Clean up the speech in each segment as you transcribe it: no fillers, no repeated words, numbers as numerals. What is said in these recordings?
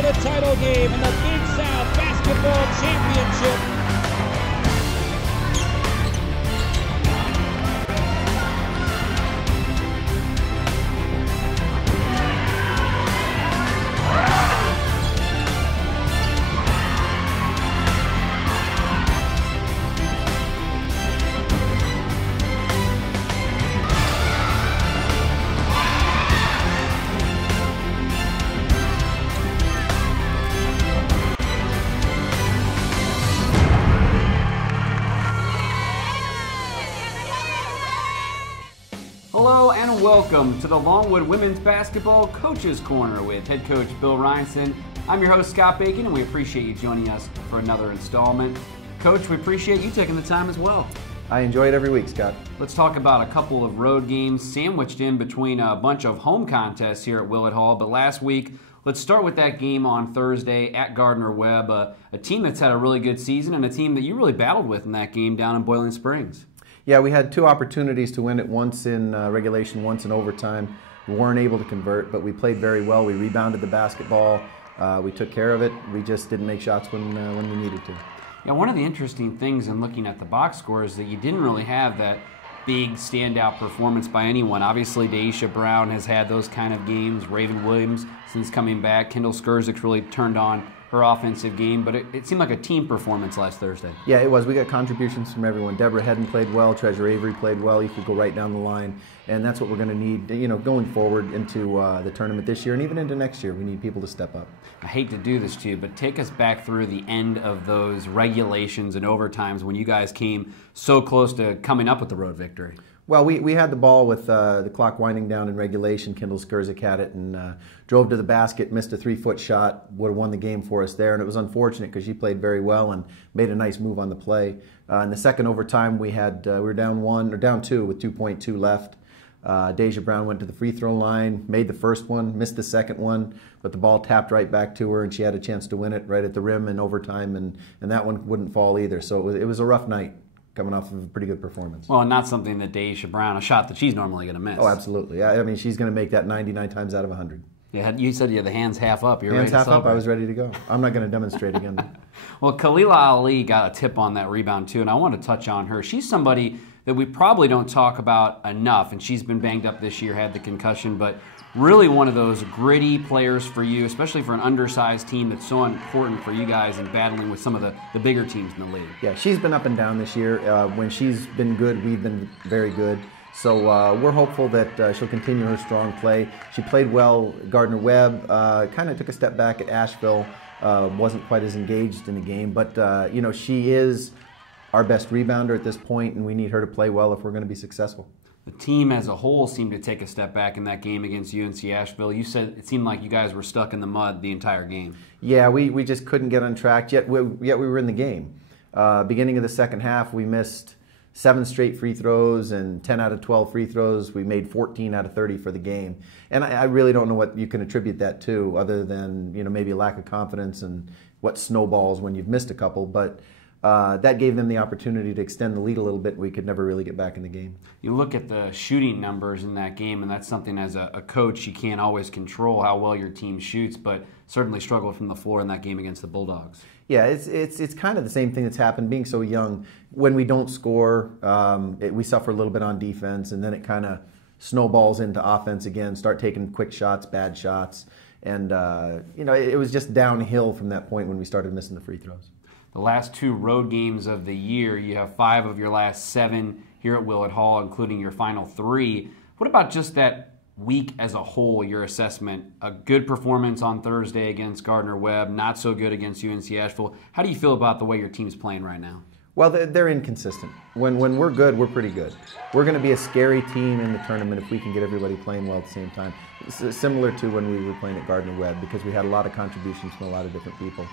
to the title game in the Big South Basketball Championship. Hello and welcome to the Longwood Women's Basketball Coaches Corner with head coach Bill Reinson. I'm your host Scott Bacon, and we appreciate you joining us for another installment. Coach, we appreciate you taking the time as well. I enjoy it every week, Scott. Let's talk about a couple of road games sandwiched in between a bunch of home contests here at Willett Hall. But last week, let's start with that game on Thursday at Gardner-Webb, a team that's had a really good season and a team that you really battled with in that game down in Boiling Springs. Yeah, we had two opportunities to win it, once in regulation, once in overtime. We weren't able to convert, but we played very well. We rebounded the basketball. We took care of it. We just didn't make shots when we needed to. Yeah, one of the interesting things in looking at the box score is that you didn't really have that big standout performance by anyone. Obviously, Dasia Brown has had those kind of games. Raven Williams, since coming back. Kendall Skurzik really turned on her offensive game, but it seemed like a team performance last Thursday. Yeah, it was. We got contributions from everyone. Deborah Hedden played well. Treasure Avery played well. You could go right down the line, and that's what we're going to need, going forward into the tournament this year and even into next year. We need people to step up. I hate to do this to you, but take us back through the end of those regulations and overtimes when you guys came so close to coming up with the road victory. Well, we had the ball with the clock winding down in regulation. Kendall Skurzik had it and drove to the basket, missed a 3-foot shot, would have won the game for us there. And it was unfortunate because she played very well and made a nice move on the play. In the second overtime, we were down 2 with 2.2 left. Dasia Brown went to the free throw line, made the first one, missed the second one, but the ball tapped right back to her, and she had a chance to win it right at the rim in overtime, and that one wouldn't fall either. So it was a rough night, coming off of a pretty good performance. Well, not something that Dasia Brown, a shot that she's normally going to miss. Oh, absolutely. I mean, she's going to make that 99 times out of 100. Yeah, you said you had the hands half up. You're hands ready to half celebrate. Up, I was ready to go. I'm not going to demonstrate again. Well, Khalila Ali got a tip on that rebound, too, and I want to touch on her. She's somebody that we probably don't talk about enough, and she's been banged up this year, had the concussion, but really one of those gritty players for you, especially for an undersized team that's so important for you guys in battling with some of the bigger teams in the league. Yeah, she's been up and down this year. When she's been good, we've been very good. So we're hopeful that she'll continue her strong play. She played well Gardner-Webb, kind of took a step back at Asheville, wasn't quite as engaged in the game, but she is our best rebounder at this point, and we need her to play well if we're going to be successful. The team as a whole seemed to take a step back in that game against UNC-Asheville. You said it seemed like you guys were stuck in the mud the entire game. Yeah, we just couldn't get on track, yet we were in the game. Beginning of the second half, we missed 7 straight free throws and 10 out of 12 free throws. We made 14 out of 30 for the game. And I really don't know what you can attribute that to other than maybe a lack of confidence and what snowballs when you've missed a couple. But that gave them the opportunity to extend the lead a little bit. We could never really get back in the game. You look at the shooting numbers in that game, and that's something as a coach you can't always control how well your team shoots, but certainly struggled from the floor in that game against the Bulldogs. Yeah, it's kind of the same thing that's happened being so young. When we don't score, we suffer a little bit on defense, and then it kind of snowballs into offense again, start taking quick shots, bad shots. And, it was just downhill from that point when we started missing the free throws. The last 2 road games of the year, you have 5 of your last 7 here at Willett Hall, including your final 3. What about just that week as a whole, your assessment? A good performance on Thursday against Gardner-Webb, not so good against UNC-Asheville. How do you feel about the way your team's playing right now? Well, they're inconsistent. When we're good, we're pretty good. We're going to be a scary team in the tournament if we can get everybody playing well at the same time. It's similar to when we were playing at Gardner-Webb because we had a lot of contributions from a lot of different people.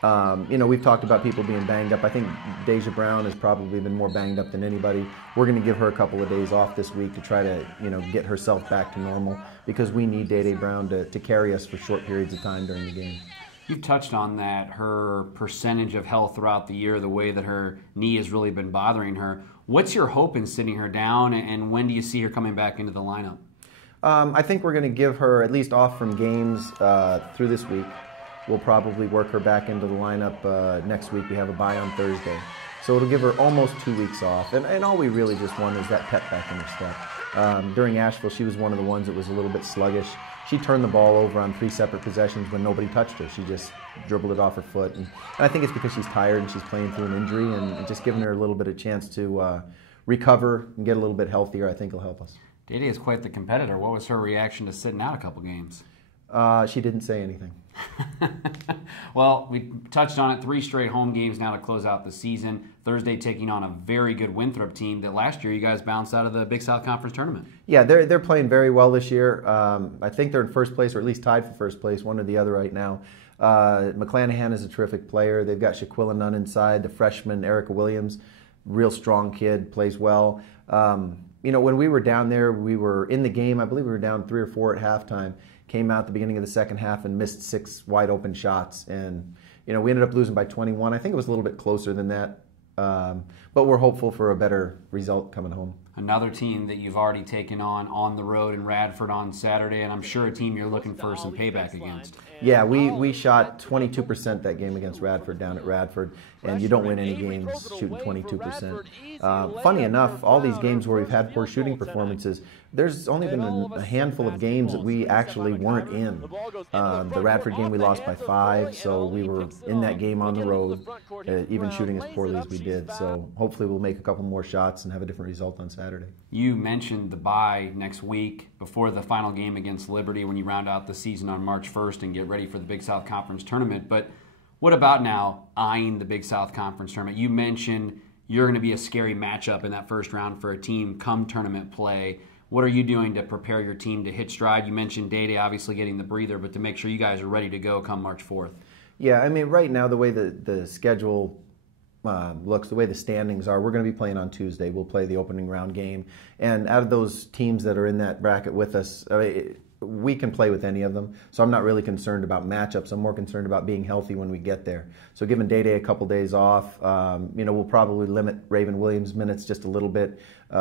We've talked about people being banged up. I think Dasia Brown has probably been more banged up than anybody. We're going to give her a couple of days off this week to try to, get herself back to normal because we need Dasia Brown to carry us for short periods of time during the game. You've touched on that, her percentage of health throughout the year, the way that her knee has really been bothering her. What's your hope in sitting her down, and when do you see her coming back into the lineup? I think we're going to give her at least off from games through this week. we'll probably work her back into the lineup next week. We have a bye on Thursday. So it'll give her almost 2 weeks off. And all we really just want is that pep back in her step. During Asheville, she was one of the ones that was a little bit sluggish. She turned the ball over on 3 separate possessions when nobody touched her. She just dribbled it off her foot. And I think it's because she's tired and she's playing through an injury, and just giving her a little bit of chance to recover and get a little bit healthier, I think will help us. Dasia is quite the competitor. What was her reaction to sitting out a couple games? She didn't say anything. Well, we touched on it. 3 straight home games now to close out the season. Thursday taking on a very good Winthrop team that last year you guys bounced out of the Big South Conference tournament. Yeah, they're playing very well this year. I think they're in first place, or at least tied for first place, one or the other right now. McClanahan is a terrific player. They've got Shaquilla Nunn inside, the freshman Erica Williams, real strong kid, plays well. When we were down there, we were in the game. I believe we were down 3 or 4 at halftime. Came out at the beginning of the second half and missed 6 wide open shots. And, we ended up losing by 21. I think it was a little bit closer than that. But we're hopeful for a better result coming home. Another team that you've already taken on the road in Radford on Saturday, and I'm sure a team you're looking for some payback against. Yeah, we shot 22% that game against Radford down at Radford, and you don't win any games shooting 22%. Funny enough, all these games where we've had poor shooting performances, there's only been a handful of games that we actually weren't in. The Radford game we lost by 5, so we were in that game on the road, even shooting as poorly as we did. So hopefully we'll make a couple more shots and have a different result on Saturday. You mentioned the bye next week before the final game against Liberty when you round out the season on March 1st and get ready for the Big South Conference tournament. But what about now eyeing the Big South Conference tournament? You mentioned you're going to be a scary matchup in that first round for a team come tournament play. What are you doing to prepare your team to hit stride? You mentioned Day-Day obviously getting the breather, but to make sure you guys are ready to go come March 4th. Yeah, I mean, right now the way the schedule looks, the way the standings are, we're going to be playing on Tuesday. We'll play the opening round game. And out of those teams that are in that bracket with us, we can play with any of them. So I'm not really concerned about matchups. I'm more concerned about being healthy when we get there. So giving Day-Day a couple days off, we'll probably limit Raven Williams' minutes just a little bit.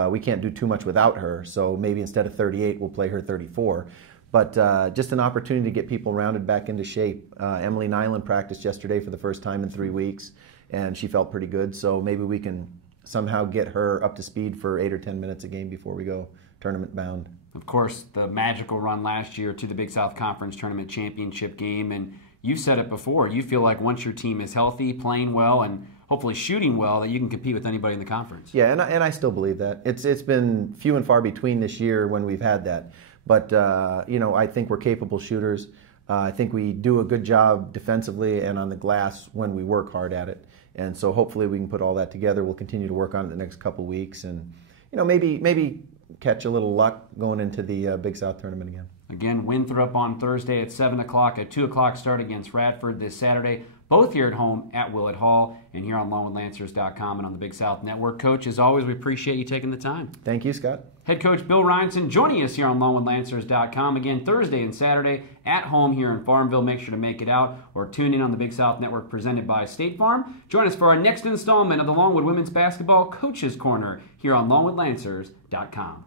We can't do too much without her. So maybe instead of 38, we'll play her 34. But just an opportunity to get people rounded back into shape. Emily Nyland practiced yesterday for the first time in 3 weeks, and she felt pretty good. So maybe we can somehow get her up to speed for 8 or 10 minutes a game before we go tournament bound. Of course, the magical run last year to the Big South Conference Tournament Championship game, and you've said it before, you feel like once your team is healthy, playing well, and hopefully shooting well, that you can compete with anybody in the conference. Yeah, and I still believe that. It's been few and far between this year when we've had that. But, I think we're capable shooters. I think we do a good job defensively and on the glass when we work hard at it. And so hopefully we can put all that together. We'll continue to work on it the next couple weeks and, maybe catch a little luck going into the Big South tournament again. Again, Winthrop on Thursday at 7 o'clock, a 2 o'clock start against Radford this Saturday, both here at home at Willett Hall and here on LongwoodLancers.com and on the Big South Network. Coach, as always, we appreciate you taking the time. Thank you, Scott. Head coach Bill Reinson joining us here on LongwoodLancers.com. Again, Thursday and Saturday at home here in Farmville. Make sure to make it out or tune in on the Big South Network presented by State Farm. Join us for our next installment of the Longwood Women's Basketball Coaches Corner here on LongwoodLancers.com.